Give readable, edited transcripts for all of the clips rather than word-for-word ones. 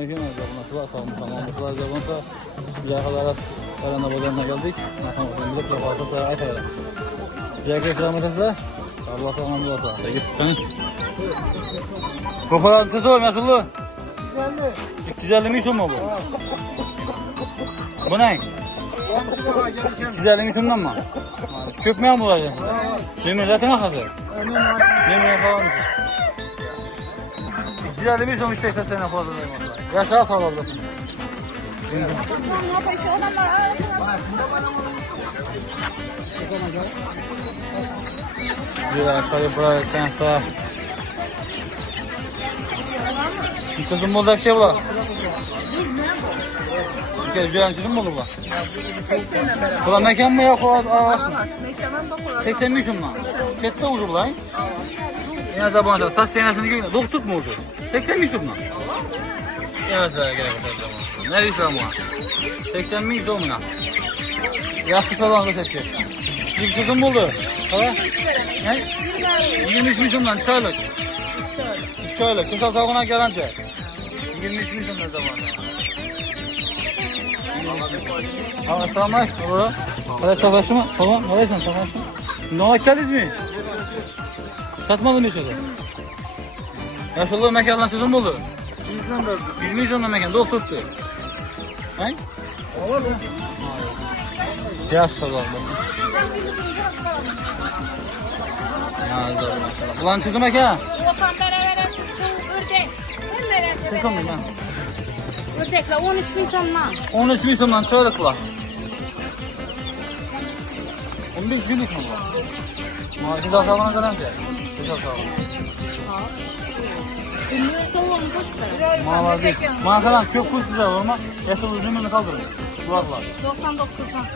Selamünaleyküm. Bunlar sağlamlıklar zabunsa cahalarak arana bazarına geldik. Nakamadım bir lafası ayaklara. Cahil selametle. Allah sağlamlığı olsa. Peki sen. Bu kadar bir şey sorayım Yasullu. 250 milyon mu bu? Bu ne? 250 milyondan mı? Köpmeye mi bulacaksın? Demir zaten hazır. Demir falan mı? 250 milyon 380 sene fazla değil mi? Yaşar sağlayabilirsin. Bir aşağıya bırakırken sağ. Çözüm oldu bir şey bu. Bir kere güzel çözüm oldu bu. Kula mekan mı yok o ağaç mı? 80 milyon mu? Kette ucu bu lan. Yine zamanında saç senesini görüyor. Doktuk mu ucu? 80 milyon mu? Evet sana gerek yok. Neresi lan bu? 80 milyon mu? Yaşlı salan da seçti. Size bir çözüm oldu. Hala? Ne? 23 milyondan çaylık. 3 aylık. Kısa savuna garanti. 23 milyon ne zaman? Assalamu alaikum. Hadi savaşı mı? Tamam. Neresin savaşı? Ne vaktiyiz mi? Satmadın mı sözü? Yaşlı mekandan sözüm oldu. 100 milyonla mekan doktordu. He? Olur mu? Yaşlı oldu. Ulan sözüm mekan. Sözüm mekan. Ördekle 13 milyondan. 13 milyondan çaylıkla. 15 günlük mü bu? Maaşız asabına garanti. Güzel sağlam. Ünlü salonu boş ver. Mağalar değil. Mağazadan çok kul size var ama yaşlı uzunluğunu kaldırın. Kulaklar. 99'dan.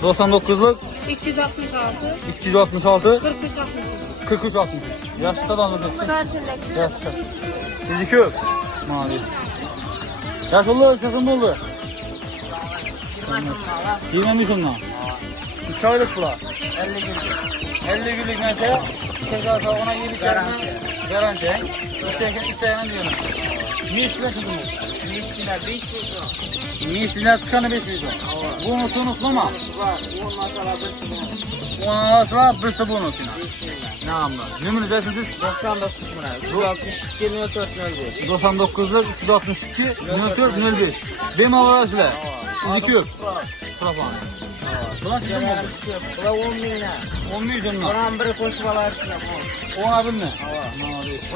99'luk. 266. 266. 43 63. 43 63. Yaşlı tabanlı seçsin. Kaselek. Yaş çıkar. Sizi kök. Mavi. Yaşlı sözüm oldu. 20 milyondan. 3 aylık bula. 50 günlük. 50 günlük mesela. Tekrar savuna 7 garanti. Garanti. İsteyen diyorum. Misle sözüm oldu. Misliler 5 milyon. Misliler tıkanı 5 milyon. Bunu unutlama. Var. Bu masala 1 milyon. Ona asla bir sabun olsun. 5 milyon. Ne anla? Numara da siz 99 milyon. 362 0405. 99'lık 362 0405. Dem avarajlar. Sizi kök. Profan. Ulan sizin mi oldu? Bu da 10 milyon. 10 milyon mu? Bunun biri koşu balarısına koş. 10'a bin mi?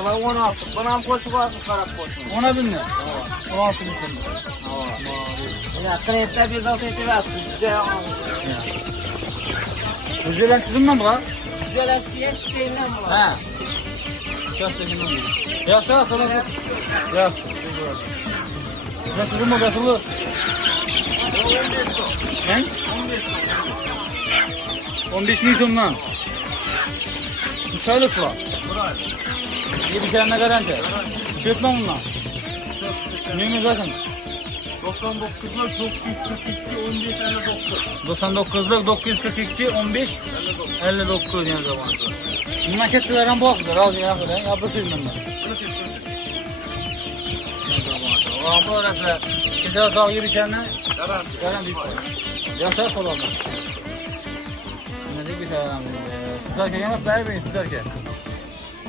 Bu da 16. Bunun koşu balası taraf koşu. 10'a bin mi? 16 milyon mu? Ya krepler biz altı eti var. Güzel almış. Güzel kızım mı bu lan? Güzel siyas değil mi bu? He. Şahstekinden mi? Yaşa sana bu. Yaş. Ne kızım mı yaşlı? He? 15 milyon lan. 3 aylık var. 7 tane garanti. Kötmem bunlar. Neyini zaten? 99'lık 942 15 59. 99'lık 942 15 59 yani zamanı. Bunlar kettilerden bu akıdır. Al ya kadar. Ya bu filmden. Bu arası güzel sağ gibi içerine garanti. Yaşar solanlar. Ne de bir tane. Tutarken yemek beğenmeyin tutarken.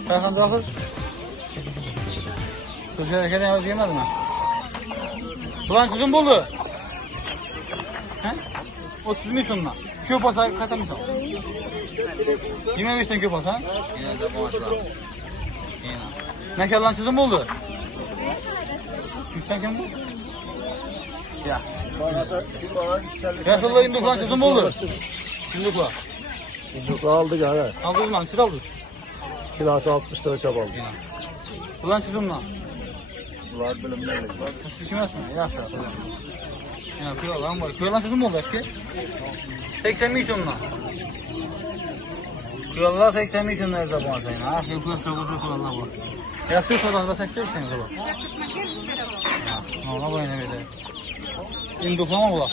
Kalkan zakır. Tutarken yemek yemez mi? Ulan sözüm buldu. He? 30 milyonla. Köp olsa kaç mısın? 25'ten köp olsa? Yine de maaşlar. Yine. Ne kadar lan sözüm buldu? Sen kim bu? Ya. Yaşlılar imdik lan sözüm buldu. İmdik lan. Aldık yani. Aldınız mı? Siz aldınız. Kilası 60 lira çap aldık. Ulan sözüm lan. Bunlar bilimlerle. Bu düşmez mi? Yaşa. Ya kıyal lan var. Kıyal lan sözüm oldu eski. 80 milyonla. Kıyallar 80 milyonla yazdı bu arada. Ah yapıyor şu kıyallar var. Yaşlı sodan da 80 milyonla var. Ya ona böyle böyle. İnduk ama bu.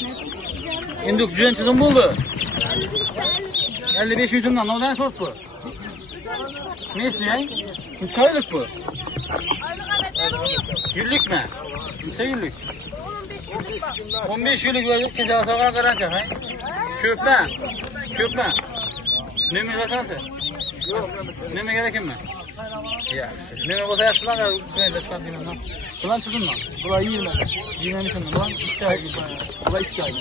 İnduk güzel sözüm buldu. 55 milyondan. Ne oldu en sort bu? Ne istiyor? 3 aylık bu. Yıllık mı? Neçə günlük? 15 günlük keçə sağına qaranca, hay? Köpmə. Köpmə. Nömrə vatansı? Nömrə gərəkin mi? Yaxşı. Nömrə olsa yaxşılar da buraya çıxartmayım ondan. Bunlar çıxsın mı? Bunlar 20. 20 mi? Bunlar 2 ay. Bunlar 2 ay.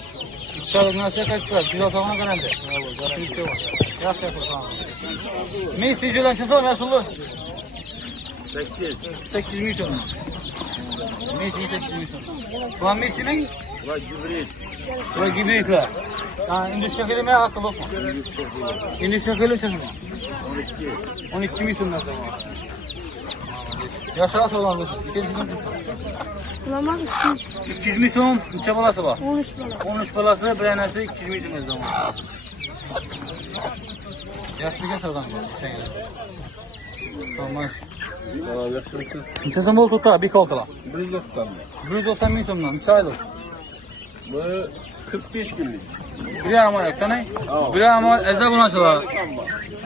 2 aylık nasihat kaçtılar. Güzel sağına qaranca. Yaxşı yapır tamam. Messi jölənşəsi var yaşıllı. 8 milyon. Messi 8 milyon. Ulan Messi mi? Bunlar gübrit. Ulan gibiyikler. Yani İndüz şekeri mi hakkı yok mu? İndüz şekeri uçasın mı? 12 milyon ne zaman? Yaşlı nasıl olan mısın? 2 milyon tutsun. Bulamaz 200 milyon neçə balası var? 13 bala. 13 balası, bir tanesi 200 milyon ne zaman? Yaşlı kaç adam var? Sen yani. Tamam. Tamam, yaxşılısınız. Neçə zaman oldu tutar? Bir kaltıla. 190 mı? 190 milyondan 3 aylık. Bu 45 günlük. Bir aylık taney. Bir aylık ezə bunaçılar.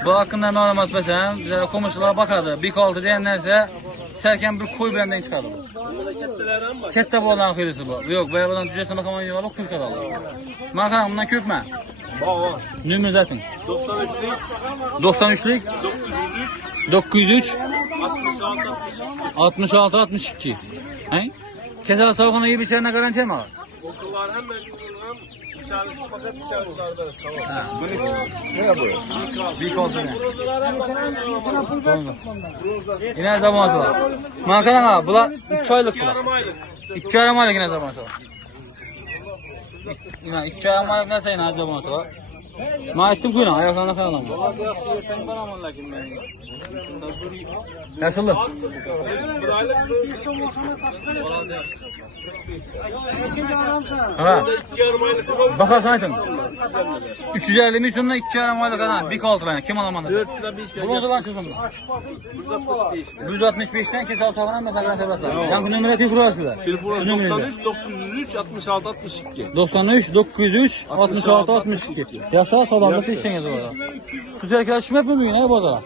Bu hakkında məlumat versən, bizə komşular bakardı. Bir kaltı deyənlərsə, sərkən bir koy biləndən çıxardı bu. Burada ketteler ama. Kette bu olan xeyrisi bu. Yox, bəyə buradan cücəsə makaman yola bak, 40 kadar. Makaran bundan köpmə. Baba. Nümrə zaten. 93'lük. 93'lük. 903. 903. 66 62. 66 62. Hey? Kesal savxana iyi bir şeyine garantiye mi var? Okullar hemen dışarı fakat dışarılarda. Tamam. Ha. Ne bu? Bir kaldı ne? Yine zamanı var. Makaran abi, bunlar 3 aylık bunlar. Yarım aylık. 2 aylık yine zamanı var. Yine 2 aylık neyse yine zamanı var. Ma ettim kuyuna, ayaklarına falan ama. Hadi yaxşı yerten bana mı lakin ben? Yaşıllı. Bir aylık. Ha. 2 yarım aylık var. Bakarsan aytın. 350 milyonla 2 yarım aylık adam. Bir kaltı ben. Kim alamanda? 4 lira 5 lira. Bu ne lan sözüm? 165 lira. 165'ten kesal savana mesela sebeple. Yankı nömrə telefonu arasında. Telefon 93 903 66 62. 93 903 66 62. Yaşa sağlamlıkta işten yazı var. Süzerkeler düşmep mi bugün ne bu adala?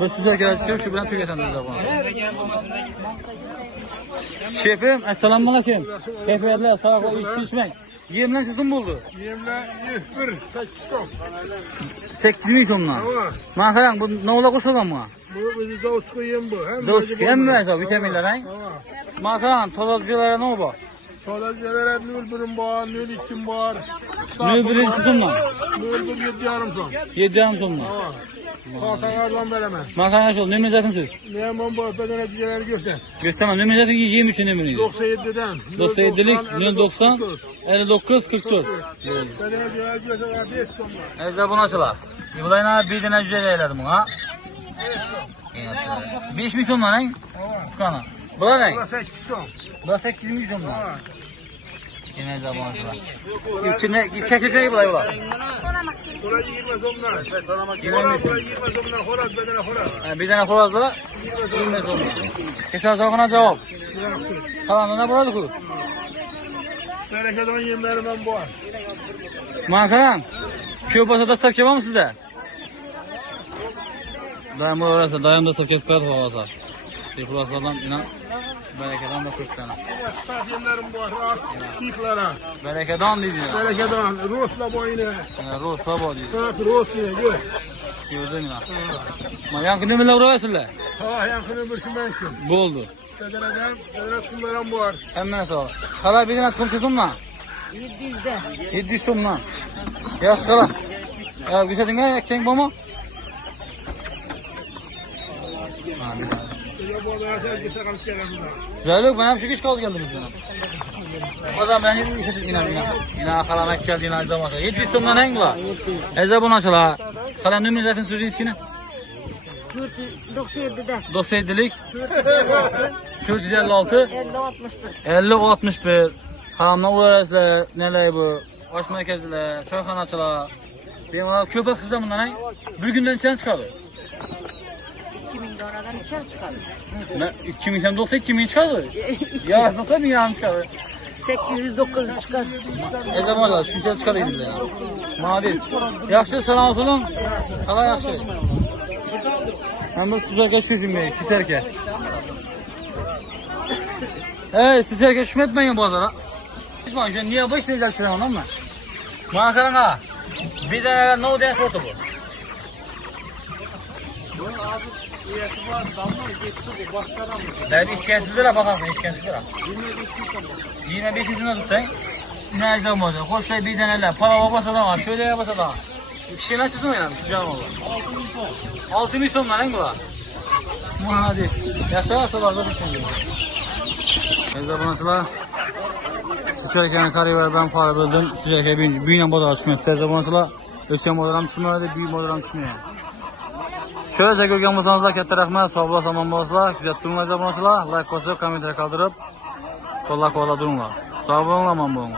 Bir süzerkeler düşüyor şu bilen tüketen de bana. Şefim, esselamu aleyküm. Keyfiyetler, sağlıkla üstü içmek. Yemlen sözüm buldu. Yemle 101 810. 8 milyonla. Makaran bu ne ola koşulgan mı? Bu bizi zavutku yem bu. Hem Zavutku hem mi verse vitaminler ha? Makaran tozalcılara ne oldu? Sadeceler 01'in var, 02'in var. Ne birinci sonla? 01 7 yarım son. 7 yarım sonla. Kaltanlardan veremem. Makaran yaş oldu. Nömrə zaten siz. Neyman bu bedene diyeleri göster. Göstermem. Nömrə zaten 23 nömrəydi. 97'den. 97'lik 090 59 44. Bedene diyeleri göster. Kardeş sonlar. Ezdə bunu açılar. İblayına bir dənə cüzə elədim buna. 5 milyonla nə? Kana. Bula nə? Burası 810. Bula 8 milyonla. Yine ezdə bunu açılar. İçində kəkəcək bulay bula. Burası 20 sonlar. 20 Horaz milyon. 20 sonlar. Horaz bedene horaz. Bir dənə xorazla 20 milyon. Kesal sağına cavab. Kalanında ne burada koyup? Berekeden yemlerimden bu var. Makaran. Köpasa da sarkı var mı sizde? Dayım orası, dayım da sarkı koyar havasa. Yapılardan inan. Berekeden de 40 tane. Staf yemlerim bu var. Rahat. Şiflara. Berekeden değil ya. Berekeden. Rusla boyunu. Yani Rus baba diyor. Staf Rus yine gör. Gördün inan. Ma yankı nömrələr uğrayasınlar. Ha yankını bir şimensin. Bu oldu. Sedireden. Sedireden kumlaran bu var. Hemen sağ ol. Kala bir tane komşusun lan. 700'de. 700 son lan. Yaş kala. Ya güzel dinle ekşen bama. Ya bu adaya sen gitse kalıp gelelim. Güzel yok, ben hep şu geç kaldı geldim bizden. O zaman ben 700 işe inan inan. İnan kala mek geldi inan zaman. 700 son lan en var. Eze bunu açıla. Kala nömrə zaten sözün içine. 97'de. 97'lik 456 50 61. 50 61. Haramla uğrayasılar. Neler bu? Baş merkezler, çayxanaçılar. Benim oğlan köpek sizden bundan ne? Bir günden içen çıkardı. 2000 liradan içeri çıkardı. Ne? 2090 2000 çıkardı. Ya nasıl bir yarım çıkardı? 800 900 çıkar. Ne zaman lazım? Şunca çıkarıydı bile. Madem. Yaxşı selamat olun. Allah yaxşı. Hem de tuzakla şu cümleyi, siserke. Siz herkes şüphetmeyin pazara. İsmail şu niye başlayacak şuradan ondan mı? Bana karın ha. Bir de ne diye sordu bu. Bunun ağzı üyesi var. Damla gitti bu. Başka adam mı? Ben işkensizlere bakarsın işkensizlere. 25 yüzüne tutayım. Nerede olacak? Koşay bir deneler. Para babası da var. Şöyle yapasa da var. İşe nasıl son yani şu canım olur. 6 milyon lan bu. Muhadis. Yaşa solar da şimdi. Ezde bunasılar. Sizlerken kariyeri ben para bildim. Sizlerken büyüyen bodara düşmekte. Ezde bunasılar. Ötken bodaram düşmüyordu. Büyük bodaram düşmüyor. Şöyle görgen bulsanızlar katta rahmet. Sağ olasın, aman olasınlar. Güzel durumlar ezde bunasılar. Like basıp, komentere kaldırıp. Kolla durumlar. Sağ olun, aman olun.